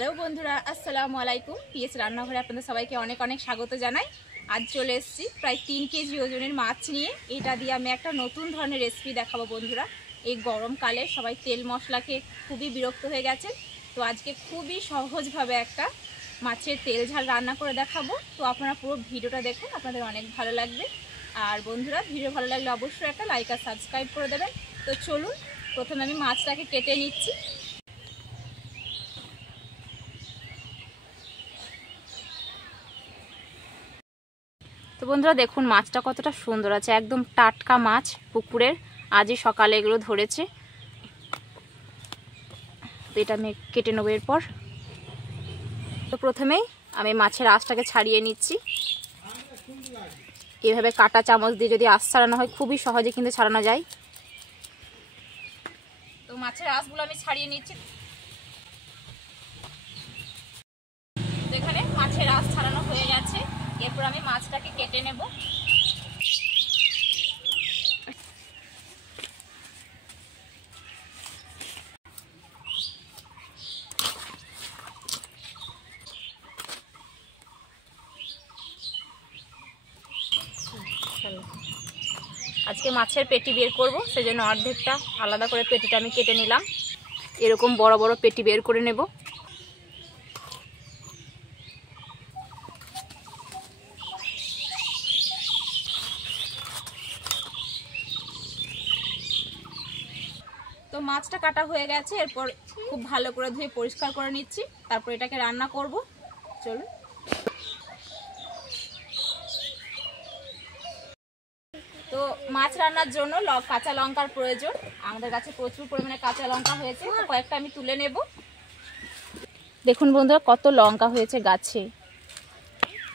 Hello বন্ধুরা, আসসালামু আলাইকুম। পিএস রান্নাঘরে আপনাদের সবাইকে অনেক অনেক স্বাগত জানাই। আজ চলে এসেছি প্রায় 3 কেজি ওজনের মাছ নিয়ে। এটা দিয়ে আমি একটা নতুন ধরনের রেসিপি দেখাবো বন্ধুরা। এই গরমকালে সবাই তেল মশলাকে খুবই বিরক্ত হয়ে গেছেন, তো আজকে খুবই সহজভাবে একটা মাছের তেল ঝাল রান্না করে দেখাবো। তো আপনারা পুরো ভিডিওটা দেখুন, আপনাদের অনেক ভালো লাগবে। আর বন্ধুরা, ভিডিও ভালো লাগলে অবশ্যই একটা লাইক আর সাবস্ক্রাইব করে দেবেন। তো চলুন, প্রথমে আমি মাছটাকে কেটে নিচ্ছি। তো বন্ধুরা দেখুন, মাছটা কতটা সুন্দর আছে, একদম টাটকা মাছ, পুকুরের, আজই সকালে এগুলো ধরেছে। তো এটা আমি কেটে নেবো এরপর। তো প্রথমেই আমি মাছের আঁশটাকে ছাড়িয়ে নিচ্ছি। এভাবে কাটা চামচ দিয়ে যদি আঁশ ছাড়ানো হয় খুবই সহজে কিন্তু ছাড়ানো যায়। তো মাছের আঁশগুলো আমি ছাড়িয়ে নিচ্ছি। তো এখানে মাছের আঁশ ছাড়ানো হয়ে গেছে, এরপর আমি মাছটাকে কেটে নেব। আজকে মাছের পেটি বের করব, সেজন্য অর্ধেকটা আলাদা করে পেটিটা আমি কেটে নিলাম। এরকম বড় বড় পেটি বের করে নেব। তো মাছটা কাটা হয়ে গেছে, এরপর খুব ভালো করে ধুয়ে পরিষ্কার করে নিচ্ছি, তারপর এটাকে রান্না করব। চলুন। তো মাছ রান্নার জন্য কাঁচা লঙ্কার প্রয়োজন। আমাদের কাছে প্রচুর পরিমাণে কাঁচা লঙ্কা হয়েছে, তো কয়েকটা আমি তুলে নেব। দেখুন বন্ধুরা, কত লঙ্কা হয়েছে গাছে,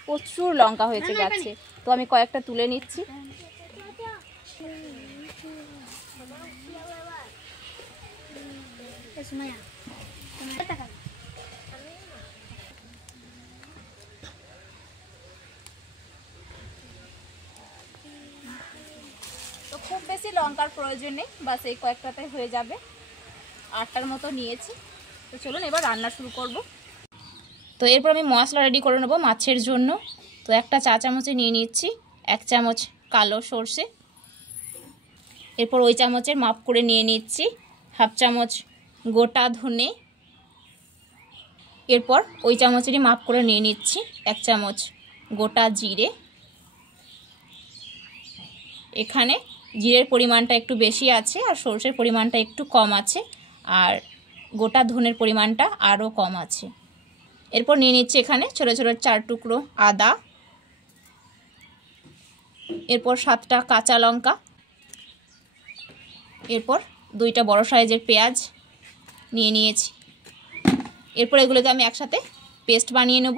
প্রচুর লঙ্কা হয়েছে গাছে। তো আমি কয়েকটা তুলে নিচ্ছি। তো খুব বেশি লঙ্কার প্রয়োজন নেই, বাস এই কয়েকটাতে হয়ে যাবে। 8টার মতো নিয়েছি। তো চলুন এবার রান্না শুরু করব। তো এরপর আমি মশলা রেডি করে নেব মাছের জন্য। তো একটা চা চামচে নিয়ে নিচ্ছি 1 চামচ কালো সর্ষে। এরপর ওই চামচের মাপ করে নিয়ে নিচ্ছি 1/2 চামচ গোটা ধনে। এরপর ওই চামচেরই মাপ করে নিয়ে নিচ্ছি 1 চামচ গোটা জিরে। এখানে জিরের পরিমাণটা একটু বেশি আছে আর সর্ষের পরিমাণটা একটু কম আছে, আর গোটা ধনের পরিমাণটা আরও কম আছে। এরপর নিয়ে নিচ্ছি এখানে ছোটো ছোটো 4 টুকরো আদা। এরপর 7টা কাঁচা লঙ্কা। এরপর 2টা বড় সাইজের পেঁয়াজ নিয়ে নিয়েছি। এরপর এগুলোকে আমি একসাথে পেস্ট বানিয়ে নেব।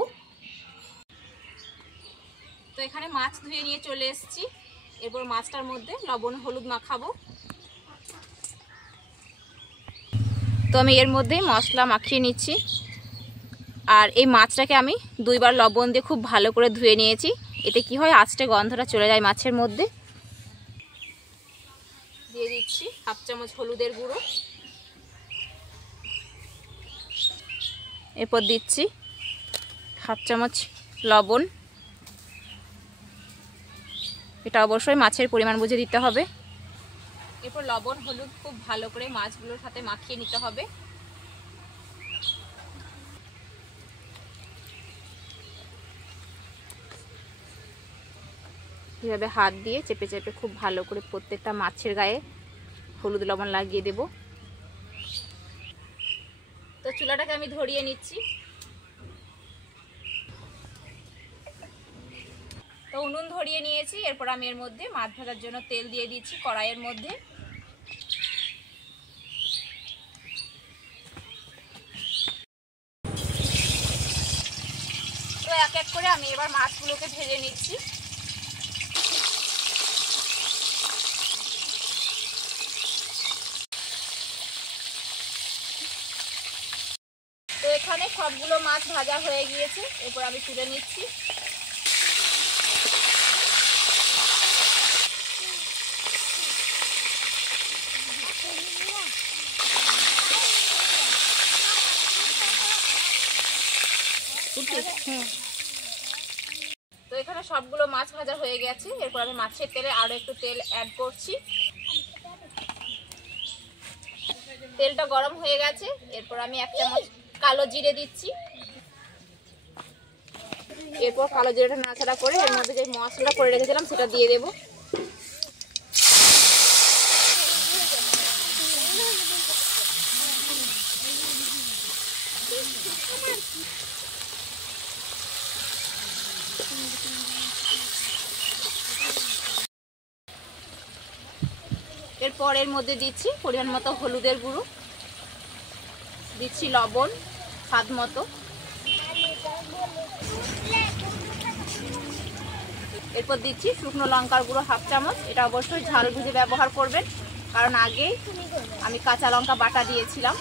তো এখানে মাছ ধুয়ে নিয়ে চলে এসেছি। এরপর মাছটার মধ্যে লবণ হলুদ মাখাবো। তো আমি এর মধ্যেই মশলা মাখিয়ে নিচ্ছি। আর এই মাছটাকে আমি 2বার লবণ দিয়ে খুব ভালো করে ধুয়ে নিয়েছি। এতে কি হয়, আঁচটে গন্ধটা চলে যায় মাছের মধ্যে। দিয়ে দিচ্ছি 1/2 চামচ হলুদের গুঁড়ো। এরপর দিচ্ছি 1/2 চামচ লবণ। এটা অবশ্যই মাছের পরিমাণ বুঝে দিতে হবে। এরপর লবণ হলুদ খুব ভালো করে মাছগুলোর সাথে মাখিয়ে নিতে হবে। এভাবে হাত দিয়ে চেপে চেপে খুব ভালো করে প্রত্যেকটা মাছের গায়ে হলুদ লবণ লাগিয়ে দেব। তো চুলাটাকে আমি ধরিয়ে নিচ্ছি। তো উনুন ধরিয়ে নিয়েছি। এরপর আমি এর মধ্যে মাছ ভাজার জন্য তেল দিয়ে দিচ্ছি কড়াইয়ের মধ্যে। তো এক এক করে আমি এবার মাছগুলোকে ভেজে নিচ্ছি। তো এখানে সবগুলো মাছ ভাজা হয়ে গিয়েছে, এরপর আমি তুলে নিচ্ছি। তো এখানে সবগুলো মাছ ভাজা হয়ে গেছে। এরপর আমি মাছের তেলে আরো একটু তেল অ্যাড করছি। তেলটা গরম হয়ে গেছে। এরপর আমি 1 চামচ কালো জিরে দিচ্ছি। এরপর কালো জিরাটা নাড়াচাড়া করে এর মধ্যে যে মশলা করে রেখেছিলাম সেটা দিয়ে দেবো। এরপর এর মধ্যে দিচ্ছি পরিমাণ মতো হলুদের গুঁড়ো, দিচ্ছি লবণ স্বাদ মতো, এরপর দিচ্ছি শুকনো লঙ্কার গুঁড়ো 1/2 চামচ। এটা অবশ্যই ঝাল বুঝে ব্যবহার করবেন, কারণ আগেই আমি কাঁচা লঙ্কা বাটা দিয়েছিলাম।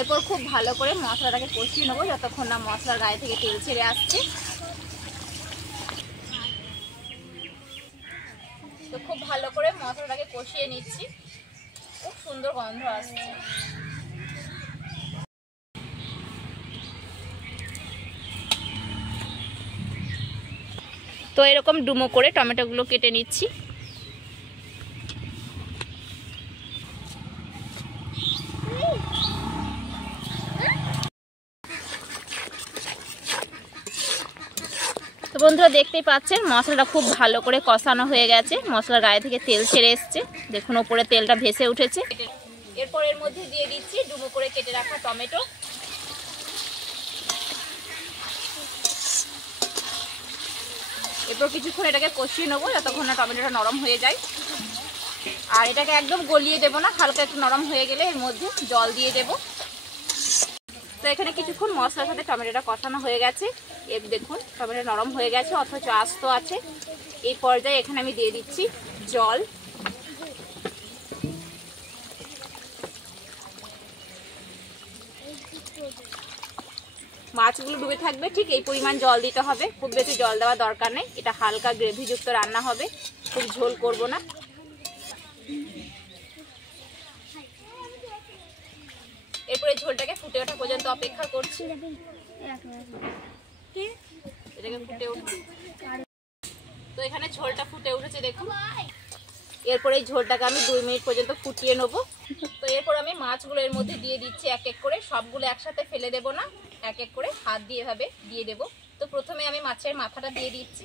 এরপর খুব ভালো করে মশলাটাকে কষিয়ে নেবো যতক্ষণ না মশলার গায়ে থেকে তেল ছেড়ে আসছে। তো খুব ভালো করে মশলাটাকে কষিয়ে নিচ্ছি, খুব সুন্দর গন্ধ আসছে। তো এরকম ডুমো করে টমেটোগুলো কেটে নিচ্ছি। তো বন্ধুরা দেখতেই পাচ্ছেন মশলাটা খুব ভালো করে কষানো হয়ে গেছে, মশলার গায়ে থেকে তেল ছেড়ে এসছে, দেখুন উপরে তেলটা ভেসে উঠেছে। এরপর এর মধ্যে দিয়ে দিচ্ছি ডুমো করে কেটে রাখা টমেটো। এরপর কিছুক্ষণ এটাকে কষিয়ে নেবো যতক্ষণ না টমেটোটা নরম হয়ে যায়। আর এটাকে একদম গলিয়ে দেবো না, হালকা একটু নরম হয়ে গেলে এর মধ্যে জল দিয়ে দেবো। তো এখানে কিছুক্ষণ মশলার সাথে টমেটোটা কষানো হয়ে গেছে। এর দেখুন টমেটো নরম হয়ে গেছে অথচ আস্ত আছে। এই পর্যায়ে এখানে আমি দিয়ে দিচ্ছি জল। মাছগুলো ডুবে থাকবে ঠিক এই পরিমাণ জল দিতে হবে, খুব বেশি জল দেওয়ার দরকার নেই। এটা হালকা গ্রেভিযুক্ত রান্না হবে, খুব ঝোল করব না। এরপরে ঝোলটাকে ফুটে ওঠা পর্যন্ত অপেক্ষা করছি। এটাকে ফুটে উঠছে। তো এখানে ঝোলটা ফুটে উঠেছে দেখুন। এরপরে এই ঝোলটাকে আমি 2 মিনিট পর্যন্ত ফুটিয়ে নেব। তো এরপর আমি মাছগুলো এর মধ্যে দিয়ে দিচ্ছি এক এক করে, সবগুলো একসাথে ফেলে দেব না, এক এক করে হাত দিয়ে এভাবে দিয়ে দেব। তো প্রথমে আমি মাছের মাথাটা দিয়ে দিচ্ছি।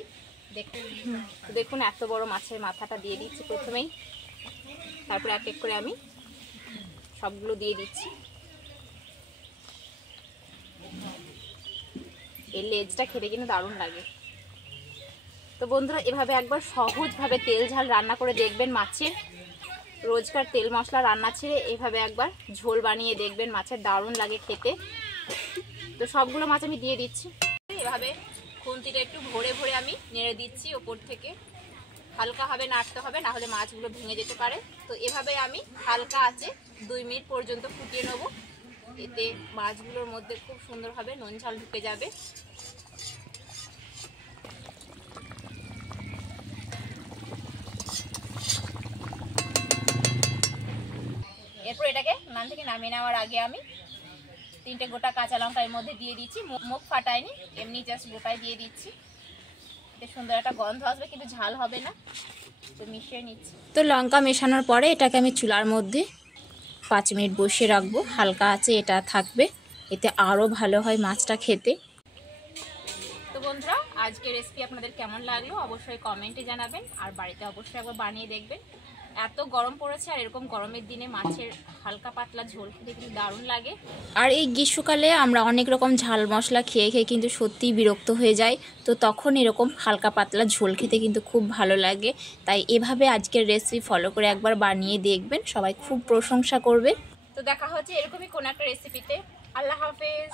দেখুন এত বড় মাছের মাথাটা দিয়ে দিচ্ছি প্রথমেই। তারপর এক এক করে আমি সবগুলো দিয়ে দিচ্ছি। এই লেজটা খেতে কিন্তু দারুণ লাগে। তো বন্ধুরা এভাবে একবার সহজভাবে তেল ঝাল রান্না করে দেখবেন মাছের। রোজকার তেল মশলা রান্না ছেড়ে এভাবে একবার ঝোল বানিয়ে দেখবেন, মাছের দারুণ লাগে খেতে। তো সবগুলো মাছ আমি দিয়ে দিচ্ছি। এভাবে খুন্তিটা একটু ভরে ভরে আমি নেড়ে দিচ্ছি ওপর থেকে। হালকাভাবে নাড়তে হবে, না হলে মাছগুলো ভেঙে যেতে পারে। তো এভাবে আমি হালকা আঁচে 2 মিনিট পর্যন্ত ফুটিয়ে নেব। এতে মাছগুলোর মধ্যে খুব সুন্দরভাবে নুন ঝাল ঢুকে যাবে। এরপর এটাকে উনান থেকে নামিয়ে নেওয়ার আগে আমি 3টে গোটা কাঁচা লঙ্কা এর মধ্যে দিয়ে দিচ্ছি। মুখ ফাটায়নি, এমনি জাস্ট গোটায় দিয়ে দিচ্ছি। এতে সুন্দর একটা গন্ধ আসবে, কিন্তু ঝাল হবে না। তো মিশিয়ে নিচ্ছি। তো লঙ্কা মেশানোর পরে এটাকে আমি চুলার মধ্যে 5 মিনিট বসিয়ে রাখবো। হালকা আছে এটা থাকবে, এতে আরও ভালো হয় মাছটা খেতে। তো বন্ধুরা আজকের রেসিপি আপনাদের কেমন লাগলো অবশ্যই কমেন্টে জানাবেন, আর বাড়িতে অবশ্যই একবার বানিয়ে দেখবেন। এত গরম পড়েছে, আর এরকম গরমের দিনে মাছের হালকা পাতলা ঝোল খেতে কিন্তু দারুণ লাগে। আর এই গ্রীষ্মকালে আমরা অনেক রকম ঝাল মশলা খেয়ে খেয়ে কিন্তু সত্যিই বিরক্ত হয়ে যায়। তো তখন এরকম হালকা পাতলা ঝোল খেতে কিন্তু খুব ভালো লাগে। তাই এভাবে আজকের রেসিপি ফলো করে একবার বানিয়ে দেখবেন, সবাই খুব প্রশংসা করবে। তো দেখা হচ্ছে এরকমই কোনো একটা রেসিপিতে। আল্লাহ হাফেজ।